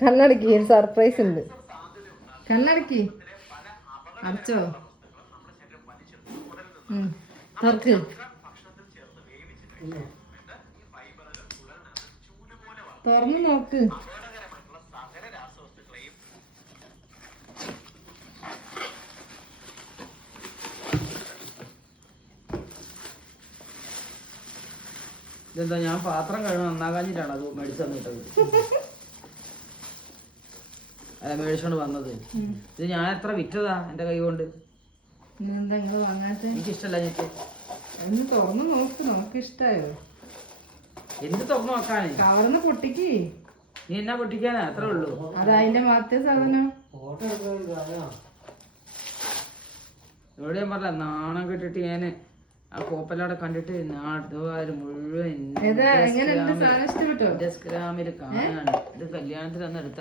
കണ്ണടക്കി ഒരു സർപ്രൈസ് ഉണ്ട്. കണ്ണടക്കി അടച്ചോ? തുറക്ക്. തുറന്ന് നോക്ക്. ഇതെന്താ, ഞാൻ പാത്രം കഴുകാൻ നന്നാകാഞ്ഞിട്ടാണ് അത് മേടിച്ചു തന്നിട്ടത്. അല്ല, മേടിച്ചോണ്ട് വന്നത്. ഇത് ഞാൻ എത്ര വിറ്റതാ എന്റെ കൈ കൊണ്ട്. എനിക്ക് ഇഷ്ടമല്ല. ഒന്ന് തുറന്ന് നോക്ക്. നമുക്ക് ഇഷ്ടായോ? എന്ത് തുറന്നു നോക്കാന്? കവർന്ന് പൊട്ടിക്ക്. നീ എന്നാ പൊട്ടിക്കാനാ? അത്രേ ഉള്ളൂ. അത് അതിന്റെ മാത്രേ സാധനം. ഇവിടെ ഞാൻ പറഞ്ഞ നാണം കെട്ടിട്ട് ഞാന് ആ കോപ്പല്ലാടെ കണ്ടിട്ട് നാട്ടുകാര് മുഴുവൻ ഗ്രാമില് കാണാണ്. ഇത് കല്യാണത്തിന് അന്ന് എടുത്ത